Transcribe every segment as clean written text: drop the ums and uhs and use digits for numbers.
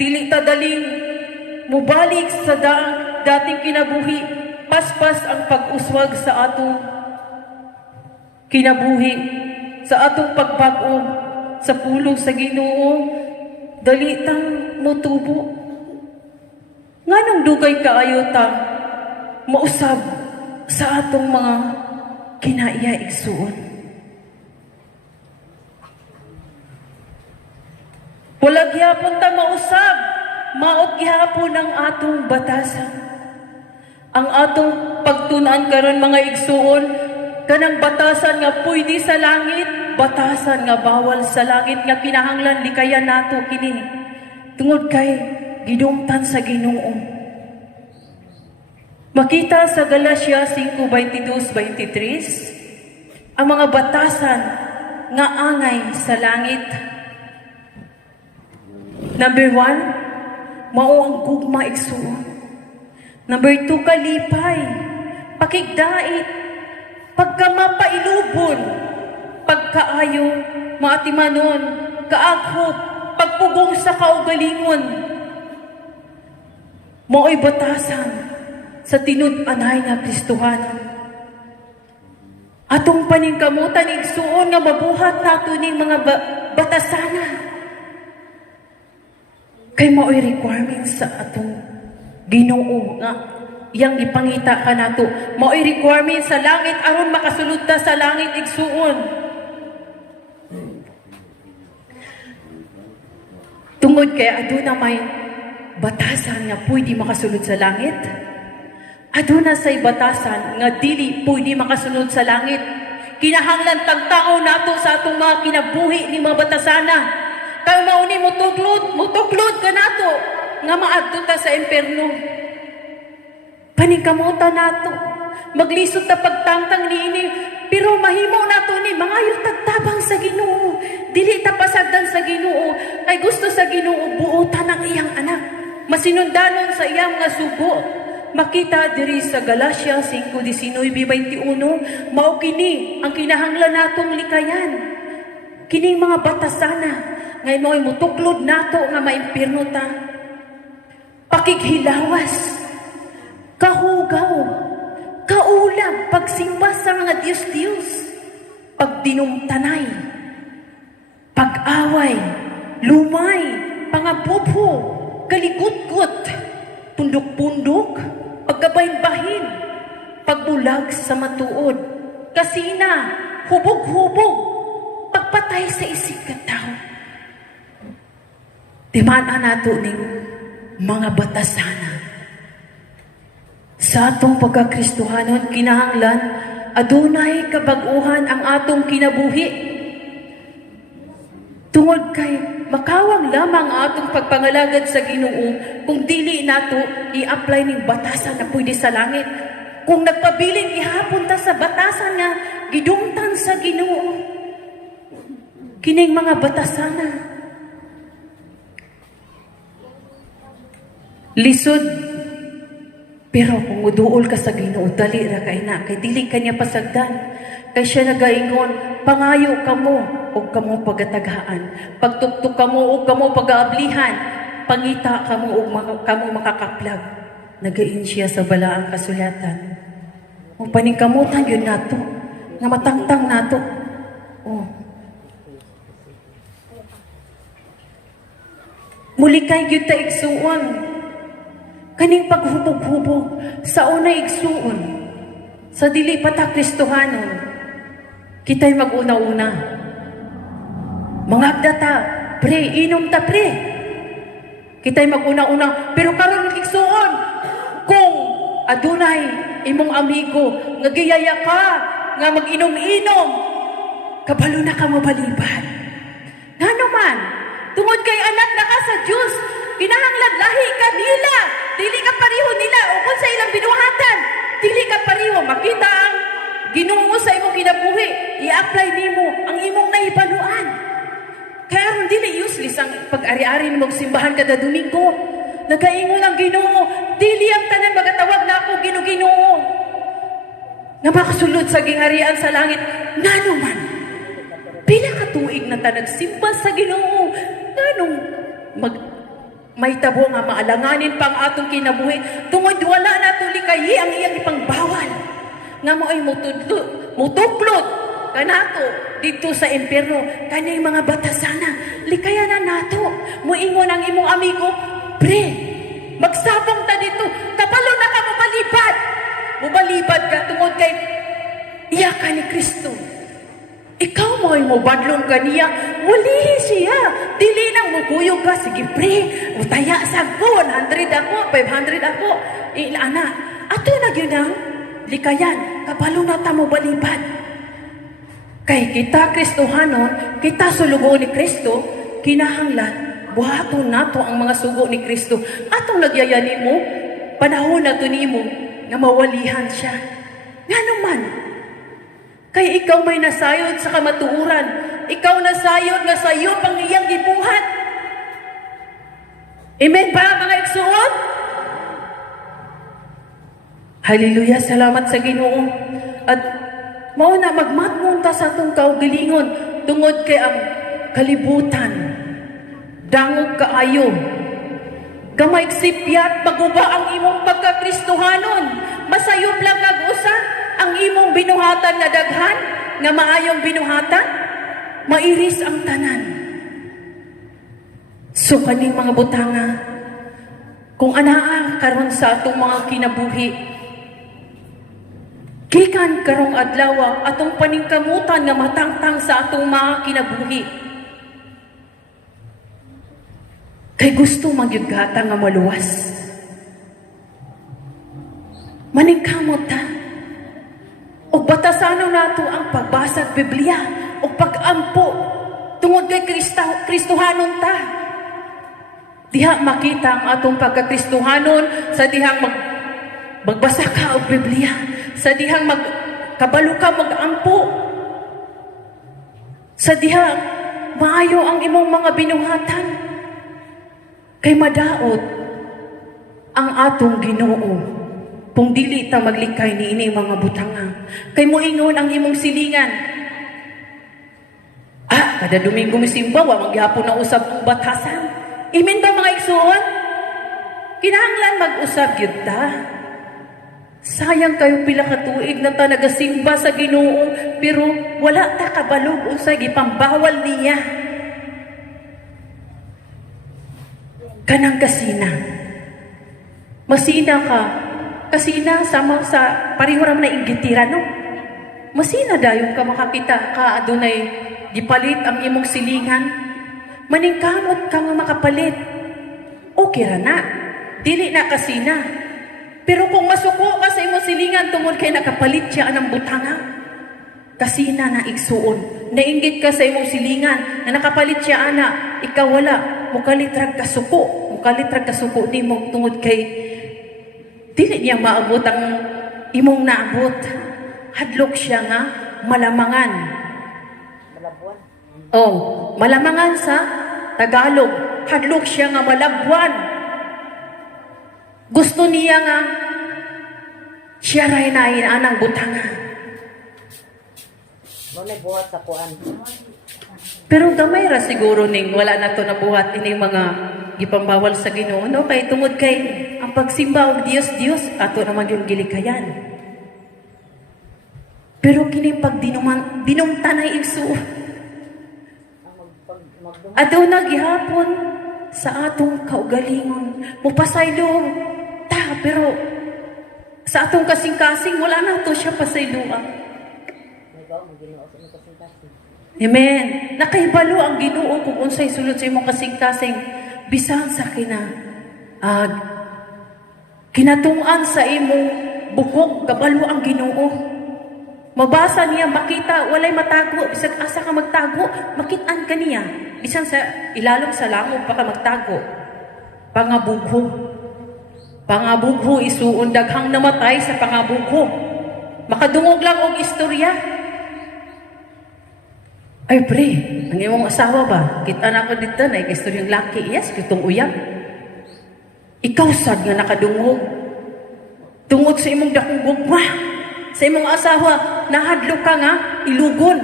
dili ta daling mubalik sa dating kinabuhi, paspas ang pag-uswag sa atong kinabuhi, sa atong pagbag-o sa pulong sa Ginoo, dalitang motubo. Nganong dugay kaayo ta mausab sa atong mga kinaiya igsuon. Wala gihapon ta mausab, maot gihapon ang atong batasan. Ang atong pagtun-an karon mga igsuon, kanang batasan nga pwede sa langit, batasan nga bawal sa langit, nga kinahanglan likayan nato kini tungod kay gidungtan sa Ginoo. Makita sa Galacia 5:22-23 ang mga batasan nga angay sa langit. Number 1, mao ang gugma igsuon. Number 2, kalipay, pakigdait, pagkamapailubon, pagkaayo, maatimanon, kaaghop, pagpugong sa kaugalingon. Mao'y batasan sa tinud-anay nga Kristohanon. Atong paningkamutan igsuon nga mabuhat nato ning mga batasana. Kay mao'y requirements sa atong Ginoo nga iyang ipangita ka nato. Mao'y requirements sa langit aron makasulod ta sa langit igsuon. Tungod kay aduna may batasan nga pwede makasulod sa langit, aduna say batasan nga dili pwede makasunod sa langit. Kinahanglan tagtao nato sa atong mga kinabuhi ni mga batasana. Kay mauni mutuklod ka nato nga maadto ta sa imperno. Paningkamutan nato, maglisod ta pagtangtang niini, pero mahimo nato ni mangayo tagtabang sa Ginoo. Dili ta pasagdan sa Ginoo, ay gusto sa Ginoo buotan ang iyang anak, masinundanon sa iyang nga sugo. Makita diri sa Galacia 5:19-21, mao kini ang kinahanglan natong likayan. Kining mga batasana ngay mao'y mutuklod nato nga maimpirno ta. Pakighilawas, kahugaw, kaulam, pagsimba sa mga Diyos-Diyos, pagdinumtanay, pag-away, lumay, pangabubho, kaligutgut, pundok-pundok, pagkabahin-bahin, pagbulag sa matuod, kasina, hubog-hubog, pagpatay sa isip ka tao. Dimana nato ning mga batasana. Sa atong pagkakristohanon, kinahanglan, adunay kabag-uhan ang atong kinabuhi. Tungod kay makawang lamang ang atong pagpangalagad sa Ginoo kung dili nato i-apply ning batasan na pwede sa langit. Kung nagpabiling ihapon ta sa batasan nga gidungtan sa Ginoo, kining mga batasana lisod, pero kung uduol ka sa Ginoo, dali ra kay na, kay dili kanya pasagdan. Kay siya nagaingon, pangayo kamo o kamo pagataghaan, pagtuktok kamo o kamo pagaablihan, pangita kamo o kamo makakaplag. Nagain siya sa balaang kasulatan. O paningkamutan yun nato, nga matangtang nato. Oh. Muli kay gyud ta igsuon. Kaning paghubog-hubog sa unay igsuon, sa dili pa ta Kristohanon, kita'y mag-una-una. Mangagda ta, pre, inom ta pre. Kita'y mag-una-una, pero karon igsuon, kung adunay imong amigo, nga giyaya ka, nga mag-inom-inom, kabalo na ka mabaliban. Nga naman, tungod kay anak na ka sa Diyos, kinahanglan lahi ka nila, dili ka pariho nila, o kung sa ilang binuhatan, dili ka pariho, makita ang Ginoo sa imong kinabuhi, i-apply nimo ang imong nahibaluan. Kaya ron dili useless ang pag-ari-ari ni magsimbahan kada Domingo. Nagaingon ang Ginoo, dili ang tanan magatawag na ako Ginoo. Nga makasulod sa gingharian sa langit, nanuman. Pila ka tuig na ta nagsimba sa Ginoo, nanong may tabo nga maalanganin pang atong kinabuhi. Tungod wala na to likayi ang iyang ipangbawal. Nga mo ay mutuklod kanato dito sa impyerno. Kanyang mga batasana, likaya na nato. Muingon ang imong amigo, pre, magsabong ta dito. Kapalo na ka mabalibad. Mubalibad ka tungod kay iya ka ni Kristo. Ikaw mo ay mubadlong kaniya, muli siya. Dili nang muguyog ka, sige pre, utaya sa ko, 100 ako, 500 ako. Ilana, ato na yun ang likayan, kapalo na ta mo balibad. Kay kita Kristohanon, kita sulugo ni Kristo, kinahanglan, buhaton nato ang mga sugo ni Kristo. Atong nagyayani mo, panahon na to nimo, nga mawalihan siya. Nga naman, kay ikaw may nasayod sa kamatuuran. Ikaw nasayod nga sa iyo pang iyang gibuhat. Amen ba mga igsuon? Hallelujah, salamat sa Ginoo. At mao na magmatmon ta sa atong kaugalingon tungod kay ang kalibutan. Dangog kaayo. Gamay sipyat maguba ang imong pagkakristohanon. Masayop lang kag-usa ang imong binuhatan nga daghan, nga maayong binuhatan, mairis ang tanan. So kaning mga butanga, kung anaa karon sa atong mga kinabuhi, gikan karong adlaw atong paningkamutan nga matangtang sa atong mga kinabuhi. Kay gusto magyugata nga maluwas. Maningkamot ta. O batasano nato ang pagbasag Biblia o pag-ampo tungod kay Kristohanon ta. Diha makita ang atong pagkakristohanon sa dihang magbasa ka og Biblia, sa dihang kabalo ka mag-ampo, sa dihang maayo ang imong mga binuhatan. Kay madaot ang atong Ginoo. Kung dili ta maglikay ni ini mga butanga. Kay moingon ang imong silingan. Kada Domingo misimba, wa magyapon na usab tong batasan. Amen ba mga igsuon? Kinahanglan mag-usab gyud ta. Sayang kayo pila ka tuig na ta nagasimba sa Ginoo, pero wala ta kabalog unsay gipambawal niya. Kanang kasina. Masina ka. Kasina sama sa parihuram na inggitira, no? Masina dayon ka makakita ka adunay gipalit ang imong silingan. Maningkamot ka nga makapalit. Okay ra na. Dili na kasina. Pero kung masuko ka sa imong silingan tungod kay nakapalit siya anang butanga, kasina na igsuon. Nainggit ka sa imong silingan na nakapalit siya ana, ikaw wala. Mukalitrag ka suko. Mukalitrag ka suko nimo tungod kay dili niya maabot ang imong naabot. Hadlok siya nga malamangan. Malabuan. Oh, malamangan sa Tagalog. Hadlok siya nga malabuan. Gusto niya nga siya ray na inanang butanga. Wala buhat sa kuan. Pero gamay ra siguro ning wala na to nabuhat ini mga gipambawal sa Ginoo, no? Kay tungod kay ang pagsimba og Dios ato naman yung gilikayan. Pero kini pag dinumtanay igsu ato na gihapon sa atong kaugalingon mupasaylo ta, pero sa atong kasing-kasing wala na to siya pasayloan. Amen. Nakaibalo ang Ginoo kung unsay sulod sa imong kasing-kasing bisan sa kinatungan sa imong bukog, kabalo ang Ginoo. Mabasa niya, makita, walay matago, bisan asa ka magtago, makitaan ka niya. Bisan sa ilalom sa langog pa ka magtago. Pangabugho. Pangabugho, isuon daghang namatay sa pangabugho. Makadungog lang og istorya. Ay, pre, ang imong asawa ba? Kita na ako dito na ikastoryang laki. Yes, kitong uyab. Ikaw sad nga nakadungog. Tungod sa imong dakong gugma. Sa imong asawa, nahadlo ka nga, ilugon.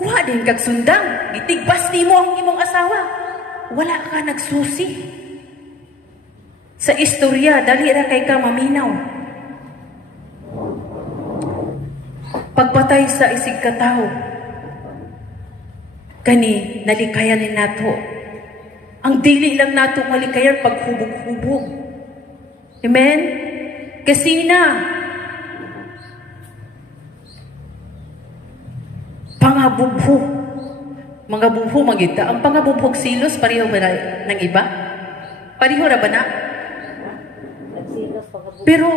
Kuha din kag sundang. Gitigbas mo ang imong asawa. Wala ka nagsusi. sa istorya, dali ra kay ka maminaw. Pagpatay sa isig katao, kani nalikayanin nato. Ang dili lang nato malikayan paghubog-hubog. Amen? Kasi na, pangabubhog. Mga bubhog magita. Ang pangabubhog silos, pareho ba na ng iba? Pareho ra ba na? Pero,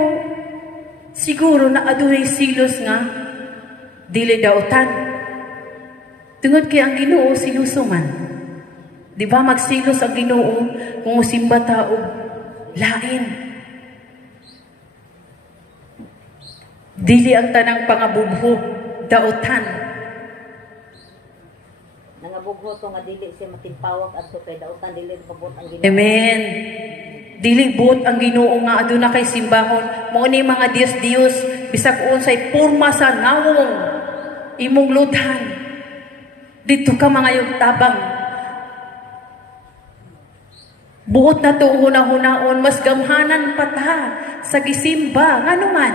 siguro na adunay silos nga, dili daotan. Tungod kay ang Ginoo sinusuman. Di ba magsilos ang Ginoo kung simba tao lain. Dili ang tanang pangabubhog daotan. Nangabugho to nga dili siya matimpawak adto kay daotan dili pabot ang Ginoo. Amen. Dili buot ang Ginoo nga aduna kay simbahon. Mao ni mga Dios bisag unsay porma sa nawong imong luthan. Dito ka mga yung tabang. Buot na to hunahon mas gamhanan pa ta sa gisimba. Ngano man,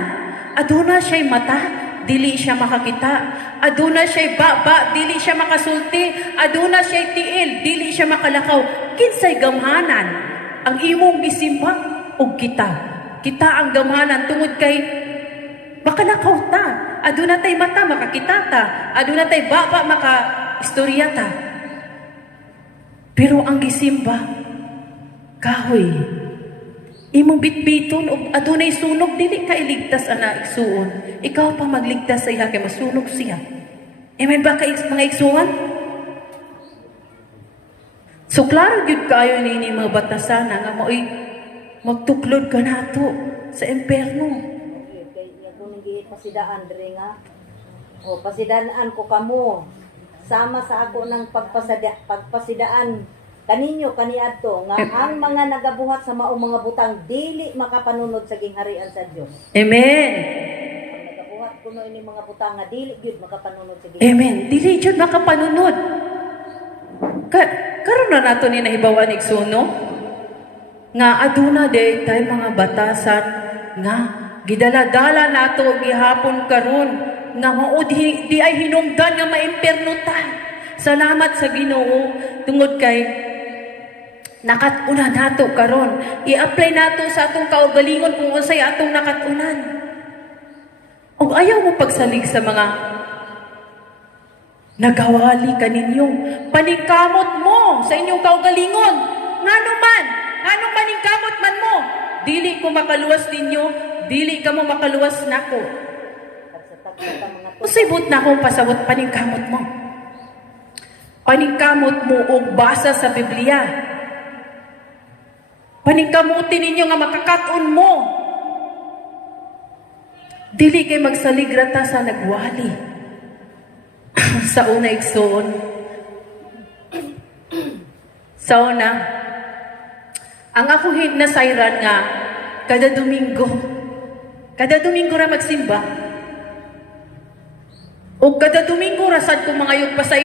aduna siya'y mata, dili siya makakita. Aduna siya'y baba, dili siya makasulti. Aduna siya'y tiil, dili siya makalakaw. Kinsay gamhanan ang imong gisimba o kita. Kita ang gamhanan tungod kay makalakaw ta. Aduna tay mata, makakita ta. Aduna tay baba, maka-istorya ta. Pero ang gisimba, kahoy, imong bitbiton og adunay sunog, dili ka iligtas ana igsuon. Ikaw pa magligtas sa iya kay masunog siya. Amen ba kay mga igsuon? So klaro gyud kayo nini mga batasan nga mo'y magtuklod ka nato sa impyerno. Kay kung gihit pasidaan diri nga. O pasidaan ko kamo. Sama sa ako ng pagpasidaan kaninyo kaniadto nga ang mga nagabuhat sa maong mga butang dili makapanunod sa gingharian sa Dios. Amen. Ang nagabuhat kuno ini mga butang nga dili gyud makapanunod sa gingharian. Amen. Dili jud makapanunod. Karon na nato ni nahibawan igsuno nga aduna day tay mga batasan nga gidala-dala nato gihapon karon nga mao di ay hinungdan nga maimperno ta. Salamat sa Ginoo tungod kay nakatuna nato karon. I-apply nato sa atong kaugalingon kung unsay atong nakatunan. Og ayaw mo pagsalig sa mga nagawali kaninyo. Paningkamot mo sa inyong kaugalingon. Nganong paningkamot man mo. Dili ko makaluwas ninyo, dili ka mo makaluwas nako. Usibot na akong pasabot paningkamot mo. Paningkamot mo og basa sa Biblia. Paningkamutin ninyo nga makakaton mo. Dili kay magsaligrata sa nagwali. Sa una igsoon. Sa una, ang ako nasayran nga kada Domingo ra magsimba. O kada Domingo rasad ko mga yung pasay